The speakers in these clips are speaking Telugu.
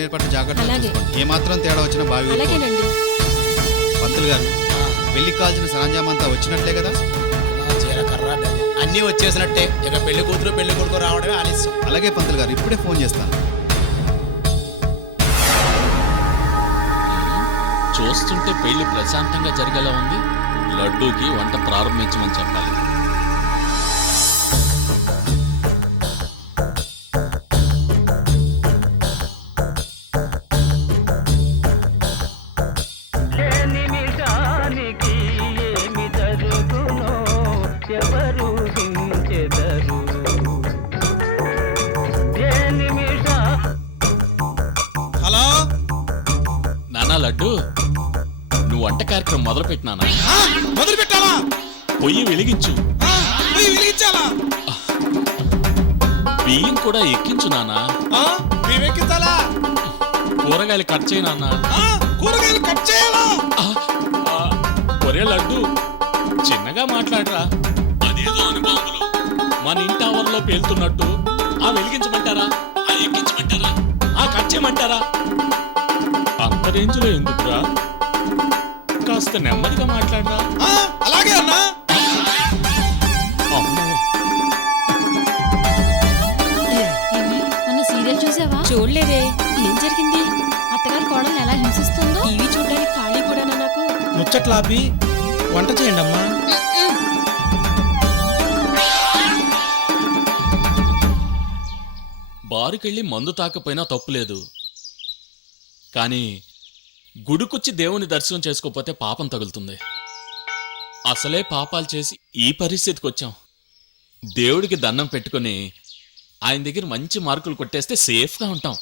కావాల్సిన ఏర్పాట్లు జాగ్రత్తగా అలాగే. చూసుకోండి. ఏమాత్రం తేడా వచ్చినా బావి అలాగేనండి. పంతులు గారు పెళ్లికి కావాల్సిన సరంజామం అంతా వచ్చినట్లే కదా? జీలకర్ర బెల్లం అన్నీ వచ్చేసినట్టే. ఇక పెళ్లి కూతురు పెళ్లి కొడుకు రావడమే ఆలస్యం. అలాగే పంతులు గారు, ఇప్పుడే ఫోన్ చేస్తాను. చూస్తుంటే పెళ్లి ప్రశాంతంగా జరిగేలా ఉంది. లడ్డూకి వంట ప్రారంభించమని చెప్పాలి. హలో నానా లడ్డు, నువ్వు వంట కార్యక్రమం మొదలు పెట్టినానా? మొదలు పెట్టావా? పొయ్యి వెలిగించు. వెలిగించాలా? బియ్యం కూడా ఎక్కించు నానా. ఎక్కించాలా? కూరగాయలు కట్ చేయి నాన్నా. కూరగాయలు కట్ చేయాలా? ఒరే లడ్డు, చిన్నగా మాట్లాడరా. అదేదో అనుభవములు మన ఇంటి ఆవరణలో పేలుతున్నట్టు. ఆ వెలిగించమంటారా? ఆ ఎక్కించమంటారా? ఆ కట్ చేయమంటారా? అంత రేంజ్లో ఎందుకురా? కాస్త నెమ్మదిగా మాట్లాడరా. అలాగే అన్నా. అమ్మో, మొన్న సీరియల్ చూసావా? చూడలేదే. ఏం జరిగింది? అత్తగారు కోడల్ని ఎలా హింసిస్తుందో టీవీ చూడడానికి ఖాళీ కూడా నాకు. ముచ్చట్లాపి వంట చేయండి అమ్మా. బారుకెళ్ళి మందు తాకపోయినా తప్పులేదు, కానీ గుడికొచ్చి దేవుని దర్శనం చేసుకోకపోతే పాపం తగులుతుంది. అసలే పాపాలు చేసి ఈ పరిస్థితికి వచ్చాం. దేవుడికి దండం పెట్టుకుని ఆయన దగ్గర మంచి మార్కులు కొట్టేస్తే సేఫ్గా ఉంటాం.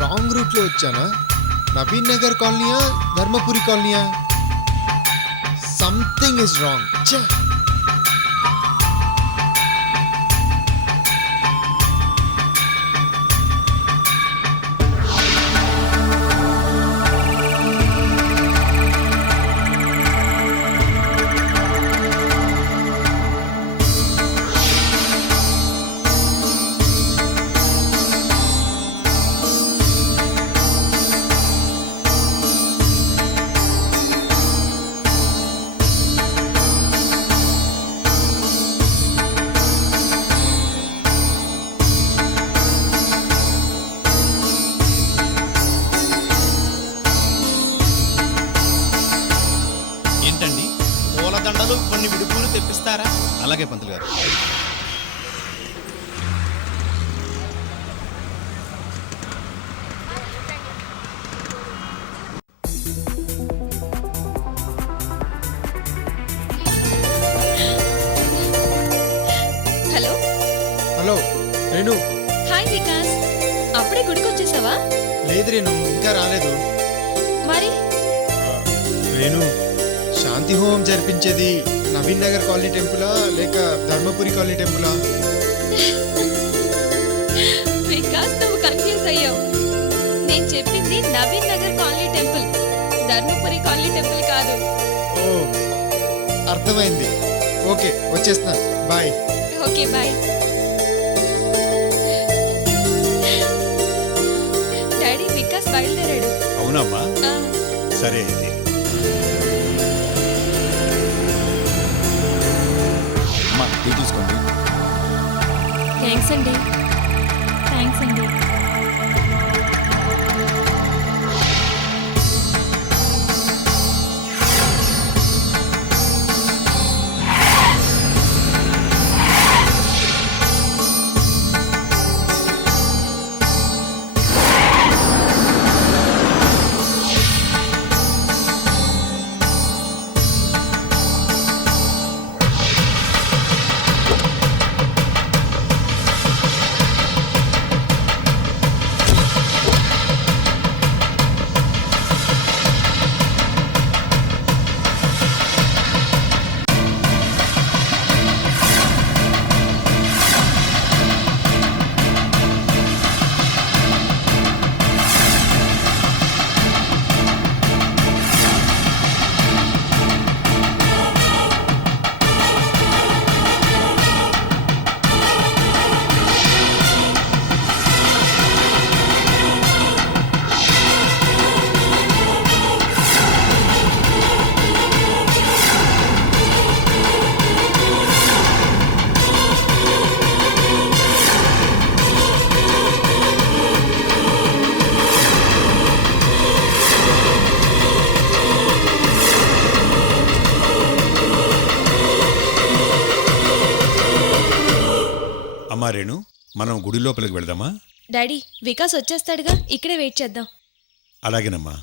రాంగ్ రూట్లో వచ్చానా? నవీన్ నగర్ కాలనీయా, ధర్మపురి కాలనీయా? Something is wrong. ఏంటండి పూలదండలు కొన్ని విడుపులు తెప్పిస్తారా? అలాగే పంతులు గారు. Hello hello Renu. Hi Vikas, అప్పుడే గుడికి వచ్చేసావా? లేదు రేణు, ఇంకా రాలేదు. మరి రేణు, శాంతి హోమం జరిపించేది నవీన్ నగర్ కాలనీ టెంపులా లేక ధర్మపురి కాలనీ టెంపులా? వికాస్, నువ్వు కన్ఫ్యూజ్ అయ్యావు. నేను చెప్పింది Naveen Nagar colony temple, Dharmapuri colony temple కాదు. ఓ, అర్థమైంది. ఓకే, వచ్చేస్తున్నా. Bye. Okay bye. Daddy, Vikas బయలుదేరాడు. అవునమ్మా, సరే అయితే. థ్యాంక్స్ అండి. రేణు, మనం గుడి లోపలికి వెళ్దామా? డాడీ వికాస్ వచ్చేస్తాడుగా, ఇక్కడే వెయిట్ చేద్దాం. అలాగేనమ్మా.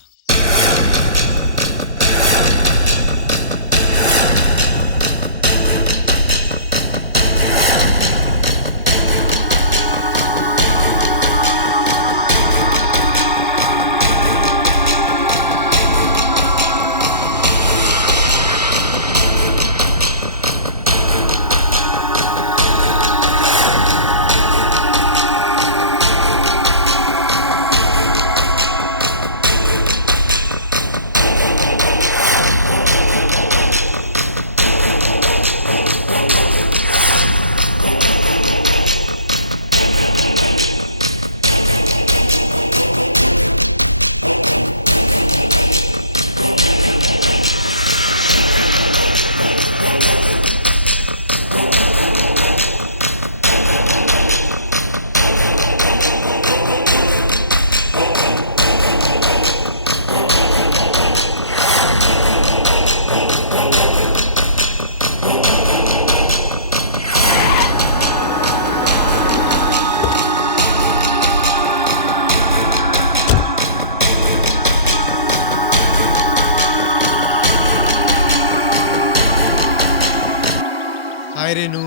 హాయ్ రేణు.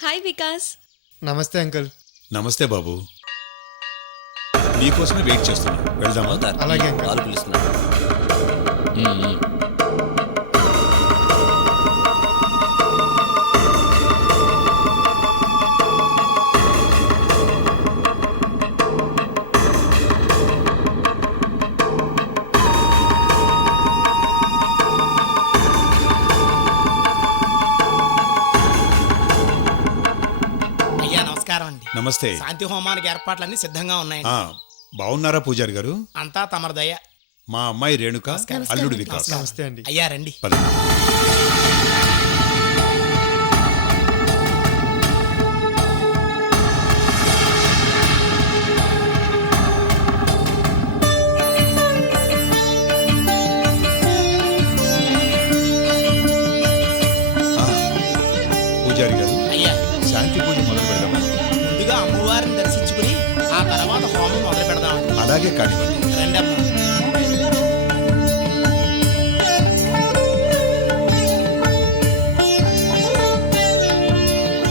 హాయ్ వికాస్. నమస్తే అంకుల్. నమస్తే బాబు, నీకోసమే వెయిట్ చేస్తున్నాను. వెళ్దామా? అలాగే అంకుల్. వాళ్ళు పిలుస్తున్నారు. అయ్యా నమస్కారం అండి. నమస్తే. శాంతి హోమానికి ఏర్పాట్లన్నీ సిద్ధంగా ఉన్నాయండి. బాగున్నారా పూజారి గారు? అంతా తమరి దయ. మా అమ్మాయి రేణుక, అల్లుడు వికాస్. నమస్తే అండి. అయ్యా రండి. పదండి. పూజారి గారు, అయ్యా శాంతి పూజ మొదలు పెడదామా? ముందుగా అమ్మవారిని దర్శించుకుని ఆ తర్వాత హోమం మొదలు పెడదామండి. అలాగే కానివ్వండి. రండి అమ్మ.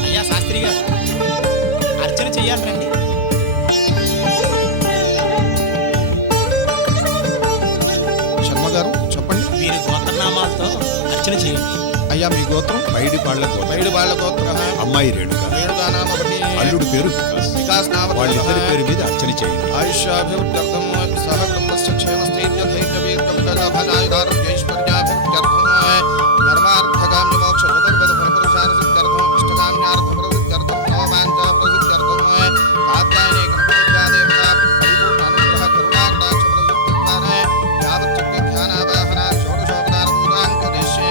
అయ్యా శాస్త్రి గారు అర్చన చెయ్యాలి రండి. శర్మ గారు చెప్పండి. వీరి గోత్రనామాలతో అర్చన చేయండి. అయ్యా మీ గోత్రం? పైడి పాళ్ల గోత్రం. పైడి బాల గోత్ర. అమ్మాయి రేణుక, రేణుకానామవతి. అల్లుడు పేరు వికాస్. వికాస్ నామ వాళ్ళిద్దరి పేరు మీద అర్చన చేయండి. ఆయుష్యాభివృద్ధ్యర్థం సహ కుటుంబస్య క్షేమస్థైర్యధైర్యవేద్యైశ్వర్యాభివృద్ధ్యర్థం ధర్మార్థకామ్య మోక్ష చతుర్వేద ఫలపురుషార సిద్ధ్యర్థం ఇష్టకామ్యార్థ ప్రసిద్ధ్యర్థం నవమాంచ ప్రసిద్ధ్యర్థం కాత్యాయనే కనకదుర్గాదేవత పరిపూర్ణ అనుగ్రహ కరుణాకటాక్ష ప్రసిద్ధ్యర్థానే యావచ్చక్తి ధ్యానావాహన షోడశోపచార పూజాంకదేశే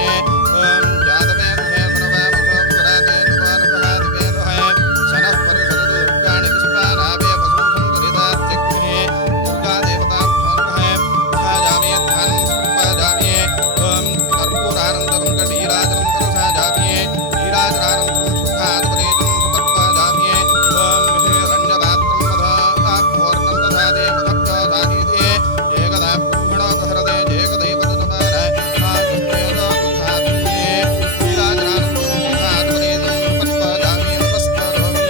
జాతవేదే సనవామసోపురాతే నవానుభాదివేదహే శనః పరిషదదు దుర్గాణి పుష్పానాభే వసుంధం దరిదాత్యగ్నే దుర్గాదేవతాభ్యోన్వహే ధ్యాయామే ధ్యానం సమర్పయామే కర్పూరానందరం కటీరాజనంతర సాజామే నీరాజనానంతరం శుద్ధాత్మనేతం సమర్పయామే హిరణ్యపాత్రం మధా పూర్ణం దధాదే మధప్రదాదీదే ఏకదా బ్రహ్మణో దహరదే ఏకదైవతమాన ఆజుష్యేదో దుఃఖాదినే నీరాజనానంతరం శుద్ధాత్మనేతం సమర్పయామే నమస్కారామి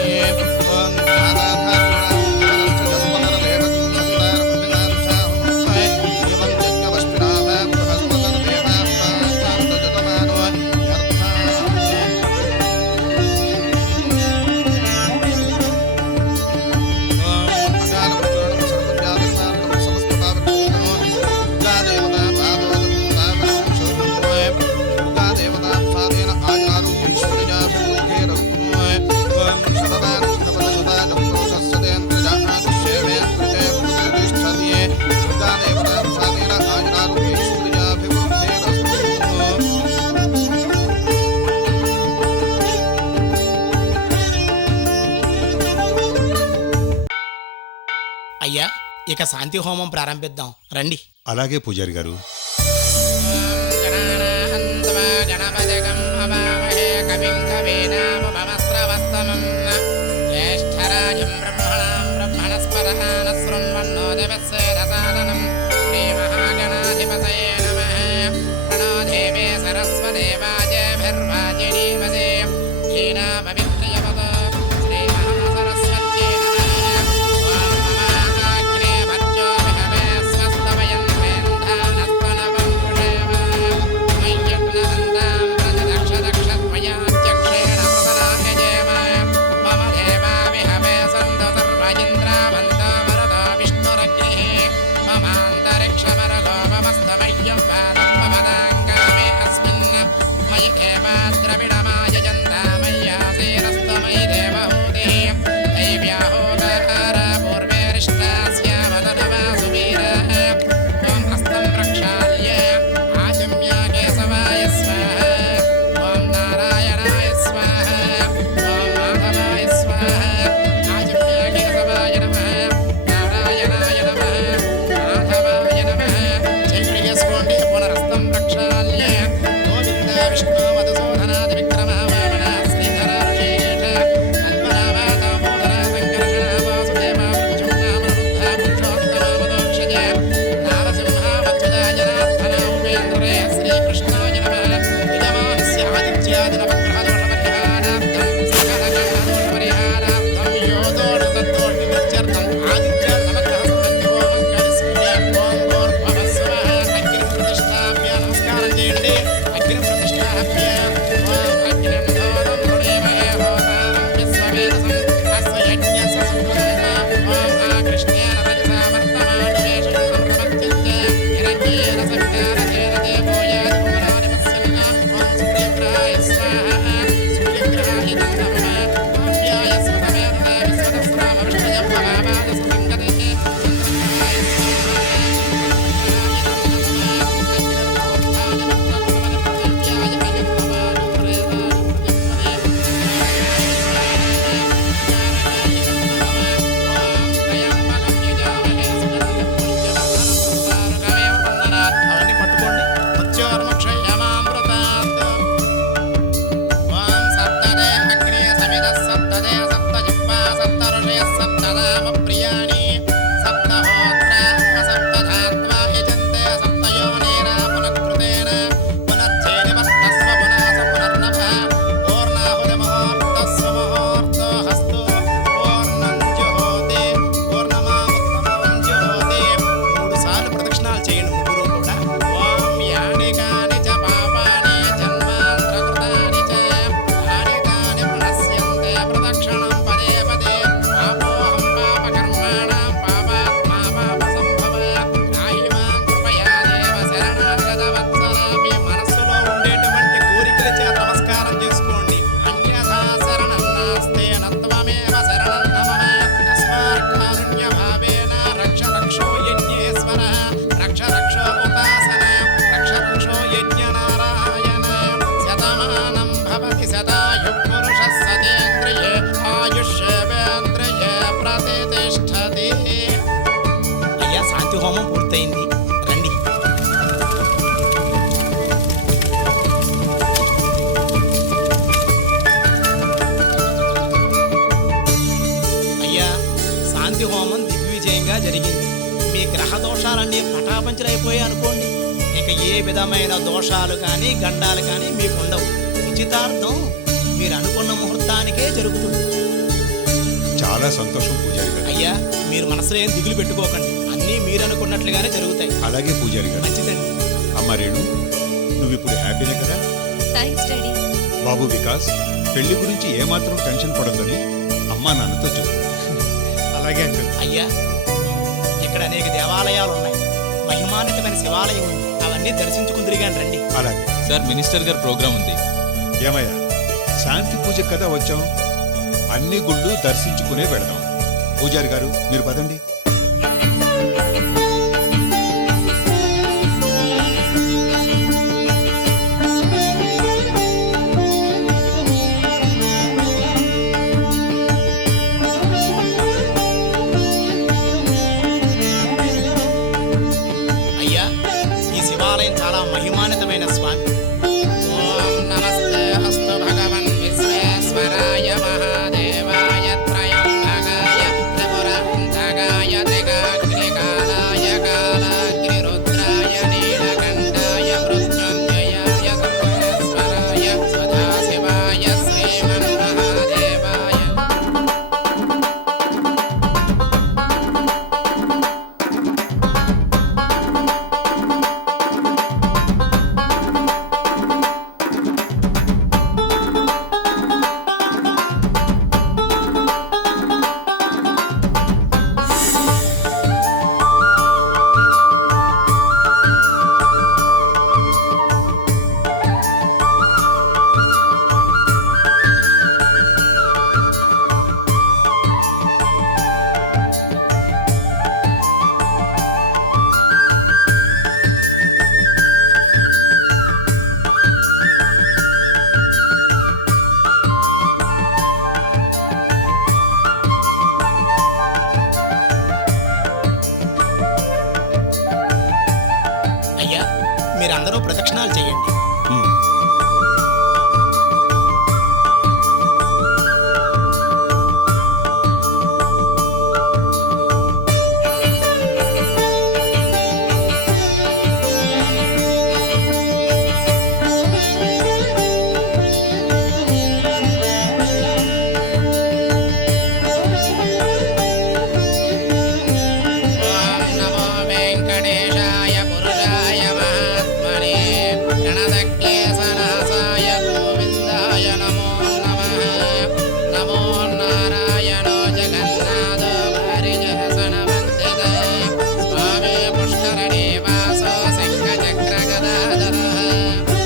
అయ్యా ఇక శాంతి హోమం ప్రారంభిద్దాం రండి. అలాగే పూజారి గారు. గణపతిగం హవామహే కవిం కవీనాముపమస్రవస్తమం అవన్నీ పట్టుకోండి. మృత్యోర్ముక్షయమామృతాత్. ఓం సప్తదే అగ్నే సమిద సప్తదే సప్తజిహ్వా సప్తఋషయః సప్తనామ ప్రియాణి సప్తహోత్ర సప్తధాత్వా యజంతే సప్తయోనిరా పునఃకృతేన పునర్చేని వర్తస్వ పునాస పునర్నభ పూర్ణాహుతిముహూర్తస్సు ముహూర్తో హస్తు పూర్ణం జుహోతి పూర్ణమాముత్తమం జుహోతి. 3 సార్లు ప్రదక్షిణాలు చేయండి ముగ్గురు కూడా. ఓం యాని కాని చ పాపాని జన్మాంతరకృతాని చ యాని కాని ప్రణశ్యంతే ప్రదక్షిణం పదే పదే. పాపోహం పాపకర్మాణం పాపాత్మా పాపసంభవ. నాహి మాం కృపయా దేవ శరణాగతవత్సల. మీ మనస్సులో ఉండేటువంటి కోరికలచే నమస్కారం చేసుకోండి. అన్యథా శరణం నాస్తే నత్వమేవ శరణం నమః. తస్మాత్కారుణ్య భావేన రక్ష రక్షో యజ్ఞేశ్వర రక్ష రక్షో ఉపాసన రక్ష రక్షో యజ్ఞనారాయణ. శతమానం భవతి శతాయుః పురుషः సతేంద్రియే ఆయుష్యేవేంద్రియే ప్రతిష్టతి. అయ్యా శాంతి హోమం పూర్తయింది, రండి. అయ్యా శాంతి హోమం దిగ్విజయంగా జరిగింది. మీ గ్రహ దోషాలన్నీ పటాపంచలైపోయాయి అనుకోండి. ఇక ఏ విధమైన దోషాలు కానీ గండాలు కానీ మీకు ఉండవు. నిశ్చితార్థం మీరు అనుకున్న ముహూర్తానికే జరుగుతుంది. చాలా సంతోషం పూజారి గారు. అయ్యా మీరు మనసులో ఏం దిగులు పెట్టుకోకండి, అన్నీ మీరు అనుకున్నట్లుగానే జరుగుతాయి. అలాగే పూజారి గారు. మంచిదండి. అమ్మ రేణు, నువ్వు ఇప్పుడు హ్యాపీనే కదా? Thanks daddy. బాబు వికాస్, పెళ్లి గురించి ఏమాత్రం టెన్షన్ పడొద్దని అమ్మా నాన్నతో చెప్పు. అలాగే అంకుల్. అయ్యా ఇక్కడ అనేక దేవాలయాలు ఉన్నాయి, మహిమాన్వితమైన శివాలయం ఉంది. అవన్నీ దర్శించుకుందిరిగాని రండి. అలాగే. సార్ మినిస్టర్ గారి ప్రోగ్రామ్ ఉంది. ఏమయ్యా, శాంతి పూజ కదా వచ్చాం, అన్ని గుళ్ళు దర్శించుకునే వెళదాం. పూజారి గారు మీరు పదండి.